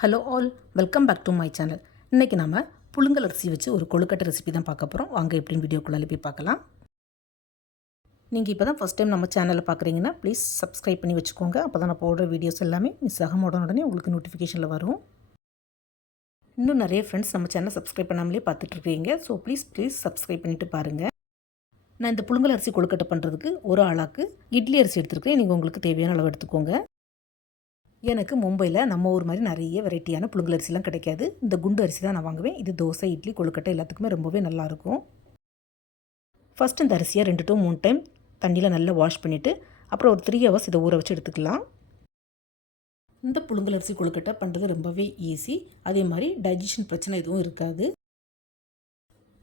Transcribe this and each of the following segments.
Hello all welcome back to my channel இன்றைக்கி நம்ம புழுங்கல் அரிசி வச்சு ஒரு கொழுக்கட்டை ரெசிபி தான் பார்க்க போகிறோம் வாங்க எப்படின்னு வீடியோக்குள்ளே போய் பார்க்கலாம். நீங்கள் இப்போ தான் ஃபஸ்ட் டைம் நம்ம சேனலை பார்க்குறீங்கன்னா ப்ளீஸ் சப்ஸ்கிரைப் பண்ணி வச்சுக்கோங்க. அப்போ தான் நான் போடுற வீடியோஸ் எல்லாமே மிஸ் ஆகாம உடனே உங்களுக்கு நோட்டிஃபிகேஷனில் வரும். இன்னும் நிறைய ஃப்ரெண்ட்ஸ் நம்ம சேனல் சப்ஸ்கிரைப் பண்ணாமலே பார்த்துட்ருக்கீங்க ஸோ ப்ளீஸ் ப்ளீஸ் சப்ஸ்கிரைப் பண்ணிவிட்டு பாருங்கள் நான் இந்த புழுங்கல் அரிசி கொழுக்கட்டை பண்ணுறதுக்கு ஒரு ஆளாக்கு இட்லி அரிசி எடுத்துருக்கேன். நீங்கள் உங்களுக்கு தேவையான அளவு எடுத்துக்கோங்க. எனக்கு மும்பையில் நம்ம ஊர் மாதிரி நிறைய வெரைட்டியான புழுங்கல் அரிசிலாம் கிடைக்காது. இந்த குண்டு அரிசி தான் நான் வாங்குவேன். இது தோசை இட்லி கொழுக்கட்டை எல்லாத்துக்குமே ரொம்பவே நல்லாயிருக்கும். ஃபஸ்ட் இந்த அரிசியை ரெண்டு டு மூணு டைம் தண்ணியில் நல்லா வாஷ் பண்ணிவிட்டு அப்புறம் ஒரு த்ரீ ஹவர்ஸ் இதை ஊற வச்சு எடுத்துக்கலாம். இந்த புழுங்கல் அரிசி கொழுக்கட்டை பண்ணுறது ரொம்பவே ஈஸி அதே மாதிரி டைஜஷன் பிரச்சனை எதுவும் இருக்காது.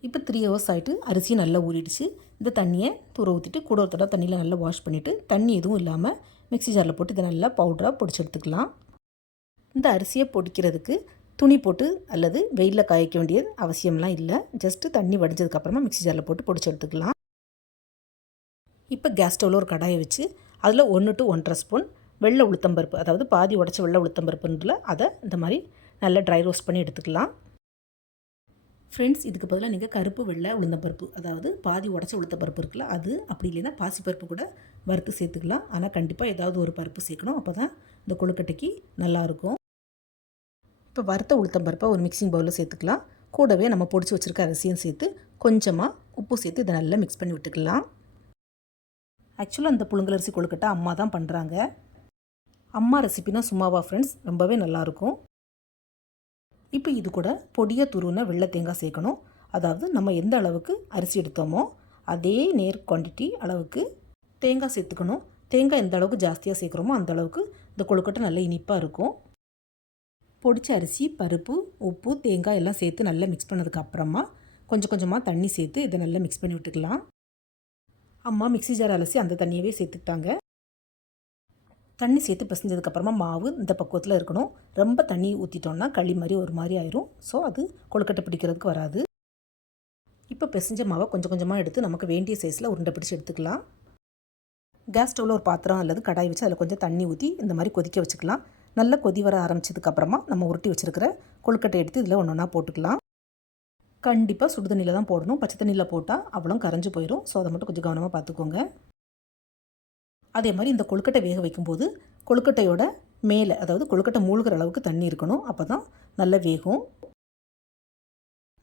இப்போ த்ரீ ஹவர்ஸ் ஆகிட்டு அரிசி நல்லா ஊறிடுச்சு. இந்த தண்ணியை தூர ஊற்றிட்டு கூட ஒரு தடவை தண்ணியில் நல்லா வாஷ் பண்ணிவிட்டு தண்ணி எதுவும் இல்லாமல் மிக்ஸி ஜாரில் போட்டு இதை நல்லா பவுடராக பொடிச்சு எடுத்துக்கலாம். இந்த அரிசியை பொடிக்கிறதுக்கு துணி போட்டு அல்லது வெயிலில் காய்க்க வேண்டியது அவசியம்லாம் இல்லை. ஜஸ்ட்டு தண்ணி வடிஞ்சதுக்கப்புறமா மிக்ஸி ஜாரில் போட்டு பொடிச்சு எடுத்துக்கலாம். இப்போ கேஸ் ஸ்டவ்வில் ஒரு கடாயை வச்சு அதில் ஒன்று டு ஒன்றரை ஸ்பூன் வெள்ளை உளுத்தம்பருப்பு அதாவது பாதி உடச்ச வெள்ளை உளுத்தம்பருப்புன்றல அதை இந்த மாதிரி நல்லா ட்ரை ரோஸ்ட் பண்ணி எடுத்துக்கலாம். ஃப்ரெண்ட்ஸ் இதுக்கு பதிலாக நீங்கள் கருப்பு வெள்ளை உளுந்தம்பருப்பு அதாவது பாதி உடச்ச உளுத்தப்பருப்பு இருக்குல்ல அது அப்படி இல்லைன்னா பாசிப்பருப்பு கூட வறுத்து சேர்த்துக்கலாம். ஆனால் கண்டிப்பாக ஏதாவது ஒரு பருப்பு சேர்க்கணும். அப்போ தான் இந்த கொழுக்கட்டைக்கு நல்லாயிருக்கும் இப்போ வறுத்த உளுத்தம்பருப்பை ஒரு மிக்சிங் பவுலில் சேர்த்துக்கலாம். கூடவே நம்ம பொடிச்சு வச்சுருக்க அரிசியும் சேர்த்து கொஞ்சமாக உப்பு சேர்த்து இதை நல்லா மிக்ஸ் பண்ணி விட்டுக்கலாம். ஆக்சுவலாக அந்த புழுங்கல் அரிசி கொழுக்கட்டை அம்மா தான் பண்ணுறாங்க அம்மா ரெசிபினா சும்மாவா ஃப்ரெண்ட்ஸ் ரொம்பவே நல்லாயிருக்கும் இப்போ இது கூட பொடியாக துருவின வெள்ளை தேங்காய் சேர்க்கணும் அதாவது நம்ம எந்த அளவுக்கு அரிசி எடுத்தோமோ அதே நேர் குவான்டிட்டி அளவுக்கு தேங்காய் சேர்த்துக்கணும் தேங்காய் எந்த அளவுக்கு ஜாஸ்தியாக சேர்க்குறோமோ அந்த அளவுக்கு இந்த கொழுக்கட்டை நல்ல இனிப்பாக இருக்கும். பொடிச்ச அரிசி பருப்பு உப்பு தேங்காய் எல்லாம் சேர்த்து நல்லா மிக்ஸ் பண்ணதுக்கு அப்புறமா கொஞ்சம் கொஞ்சமாக தண்ணி சேர்த்து இதை நல்லா மிக்ஸ் பண்ணி விட்டுக்கலாம். அம்மா மிக்ஸி ஜார் அலசி அந்த தண்ணியவே சேர்த்துக்கிட்டாங்க. தண்ணி சேர்த்து பிசைஞ்சதுக்கப்புறமா மாவு இந்த பக்குவத்தில் இருக்கணும். ரொம்ப தண்ணி ஊற்றிட்டோம்னா களி மாதிரி ஒரு மாதிரி ஆயிரும். ஸோ அது கொழுக்கட்டை பிடிக்கிறதுக்கு வராது. இப்போ பிசைஞ்ச மாவை கொஞ்சம் கொஞ்சமாக எடுத்து நமக்கு வேண்டிய சைஸில் உருண்டை பிடிச்சி எடுத்துக்கலாம். கேஸ் ஸ்டவ்வில் ஒரு பாத்திரம் அல்லது கடாய் வச்சு அதில் கொஞ்சம் தண்ணி ஊற்றி இந்த மாதிரி கொதிக்க வச்சுக்கலாம். நல்லா கொதி வர ஆரம்பிச்சதுக்கப்புறமா நம்ம உருட்டி வச்சுருக்கிற கொழுக்கட்டை எடுத்து இதில் ஒன்று ஒன்றா போட்டுக்கலாம். கண்டிப்பாக சுடு தண்ணியில் தான் போடணும். பச்சை தண்ணியில் போட்டால் அவ்வளோ கரைஞ்சி போயிடும் ஸோ அதை மட்டும் கொஞ்சம் கவனமாக பார்த்துக்கோங்க. அதே மாதிரி இந்த கொழுக்கட்டை வேக வைக்கும்போது கொழுக்கட்டையோட மேலே அதாவது கொழுக்கட்டை மூழ்கிற அளவுக்கு தண்ணி இருக்கணும். அப்போ தான் நல்லா வேகும்.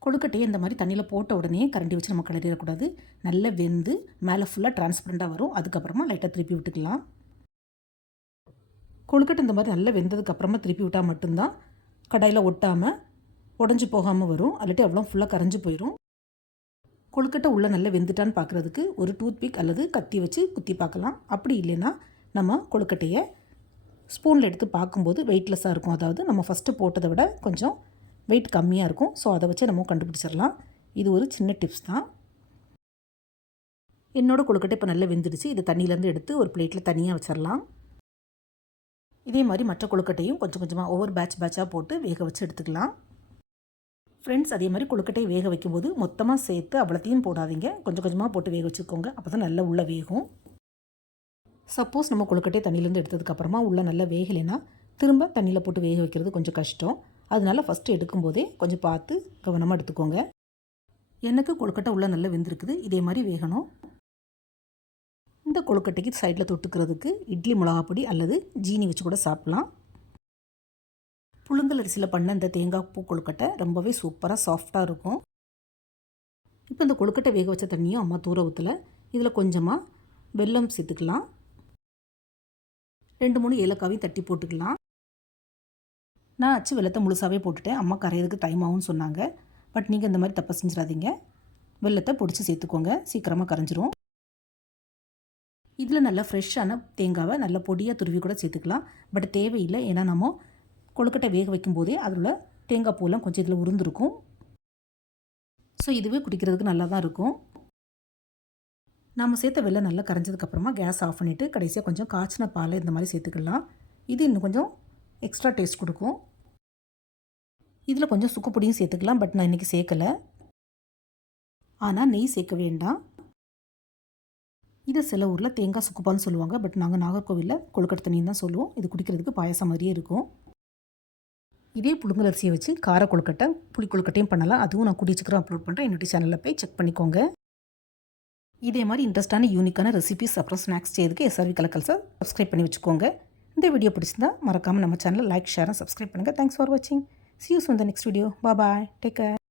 கொழுக்கட்டையை இந்த மாதிரி தண்ணியில் போட்ட உடனே கரண்டி வச்சு நம்ம கிளறிடக்கூடாது. நல்லா வெந்து மேலே ஃபுல்லாக டிரான்ஸ்பரண்ட்டாக வரும். அதுக்கப்புறமா லைட்டாக திருப்பி விட்டுக்கலாம். கொழுக்கட்டை இந்த மாதிரி நல்லா வெந்ததுக்கப்புறமா திருப்பி விட்டால் மட்டும்தான் கடாயில் ஒட்டாமல் உடஞ்சி போகாமல் வரும். அல்லாட்டி அவ்வளோ ஃபுல்லாக கரைஞ்சி போயிடும் கொழுக்கட்டை உள்ளே நல்லா வெந்துட்டான்னு பார்க்குறதுக்கு ஒரு டூத்பிக் அல்லது கத்தி வச்சு குத்தி பார்க்கலாம். அப்படி இல்லைன்னா நம்ம கொழுக்கட்டையை ஸ்பூனில் எடுத்து பார்க்கும்போது வெயிட்லெஸ்ஸாக இருக்கும். அதாவது நம்ம ஃபஸ்ட்டு போட்டதை விட கொஞ்சம் வெயிட் கம்மியாக இருக்கும். ஸோ அதை வச்சு நம்ம கண்டுபிடிச்சிடலாம். இது ஒரு சின்ன டிப்ஸ் தான். என்னோடய கொழுக்கட்டை இப்போ நல்லா வெந்துடுச்சு. இதை தண்ணியிலேருந்து எடுத்து ஒரு பிளேட்டில் தனியாக வச்சிடலாம். இதே மாதிரி மற்ற கொழுக்கட்டையும் கொஞ்சம் கொஞ்சமாக ஒவ்வொரு பேட்ச் பேட்சாக போட்டு வேக வச்சு எடுத்துக்கலாம். ஃப்ரெண்ட்ஸ் அதே மாதிரி கொழுக்கட்டையை வேக வைக்கும்போது மொத்தமாக சேர்த்து அவ்வளோத்தையும் போடாதீங்க. கொஞ்சம் கொஞ்சமாக போட்டு வேக வச்சுக்கோங்க. அப்போ தான் நல்லா உள்ளே வேகும். சப்போஸ் நம்ம கொழுக்கட்டையை தண்ணியிலேருந்து எடுத்ததுக்கப்புறமா உள்ளே நல்லா வேகலைன்னா திரும்ப தண்ணியில் போட்டு வேக வைக்கிறது கொஞ்சம் கஷ்டம். அதனால ஃபஸ்ட்டு எடுக்கும்போதே கொஞ்சம் பார்த்து கவனமாக எடுத்துக்கோங்க. எனக்கு கொழுக்கட்டை உள்ளே நல்லா வெந்திருக்குது. இதே மாதிரி வேகணும். இந்த கொழுக்கட்டைக்கு சைடில் தொட்டுக்கிறதுக்கு இட்லி மிளகாப்பொடி அல்லது ஜீனி வச்சு கூட சாப்பிட்லாம். புழுங்கல் அரிசியில் பண்ண இந்த தேங்காய் பூ கொழுக்கட்டை ரொம்பவே சூப்பராக சாஃப்டாக இருக்கும். இப்போ இந்த கொழுக்கட்டை வேக வச்ச தண்ணியும் அம்மா தூர ஊற்றல இதில் கொஞ்சமாக வெல்லம் சேர்த்துக்கலாம். ரெண்டு மூணு ஏலக்காவையும் தட்டி போட்டுக்கலாம். நான் அச்சு வெள்ளத்தை முழுசாகவே போட்டுட்டேன். அம்மா கரையிறதுக்கு டைம் ஆகும்னு சொன்னாங்க. பட் நீங்கள் இந்த மாதிரி தப்பை செஞ்சிடாதீங்க. வெள்ளத்தை பிடிச்சி சேர்த்துக்கோங்க. சீக்கிரமாக கரைஞ்சிரும். இதில் நல்லா ஃப்ரெஷ்ஷான தேங்காவை நல்லா பொடியாக துருவி கூட சேர்த்துக்கலாம். பட் தேவையில்லை. ஏன்னா நம்ம கொழுக்கட்டை வேக வைக்கும்போதே அதில் தேங்காய் பூலாம் கொஞ்சம் இதில் உருந்துருக்கும். ஸோ இதுவே குடிக்கிறதுக்கு நல்லா தான் இருக்கும். நம்ம சேர்த்த வெள்ளை நல்லா கரைஞ்சதுக்கப்புறமா கேஸ் ஆஃப் பண்ணிவிட்டு கடைசியாக கொஞ்சம் காய்ச்சின பால் இந்த மாதிரி சேர்த்துக்கலாம். இது இன்னும் கொஞ்சம் எக்ஸ்ட்ரா டேஸ்ட் கொடுக்கும். இதில் கொஞ்சம் சுக்குப்பொடியும் சேர்த்துக்கலாம் பட் நான் இன்றைக்கி சேர்க்கலை. ஆனால் நெய் சேர்க்க வேண்டாம். இதை சில ஊரில் தேங்காய் சுக்குப்பான்னு சொல்லுவாங்க பட் நாங்கள் நாகர்கோவிலில் கொழுக்கட்டை தண்ணின்னு தான் சொல்லுவோம். இது குடிக்கிறதுக்கு பாயசம் மாதிரியே இருக்கும். இதே புழுங்கலரிசியை வச்சு கார கொழுக்கட்டை புளி கொழுக்கட்டையும் பண்ணலாம். அதுவும் நான் கூடிய சீக்கிரம் அப்லோட் பண்ணுறேன் என்னுடைய சேனலில் போய் செக் பண்ணிக்கோங்க. இதே மாதிரி இன்ட்ரெஸ்டான யூனிக்கான ரெசிபிஸ் அப்புறம் ஸ்நாக்ஸ் செய்யறதுக்கு எஸ்ஆர்வி கலக்கல்ஸை சப்ஸ்கிரைப் பண்ணி வச்சுக்கோங்க. இந்த வீடியோ பிடிச்சிருந்தா மறக்காமல் நம்ம சேனலை லைக் ஷேர் சப்ஸ்கிரைப் பண்ணுங்கள் தேங்க்ஸ் ஃபார் வாட்சிங் சி யூஸ் இந்த next video bye take care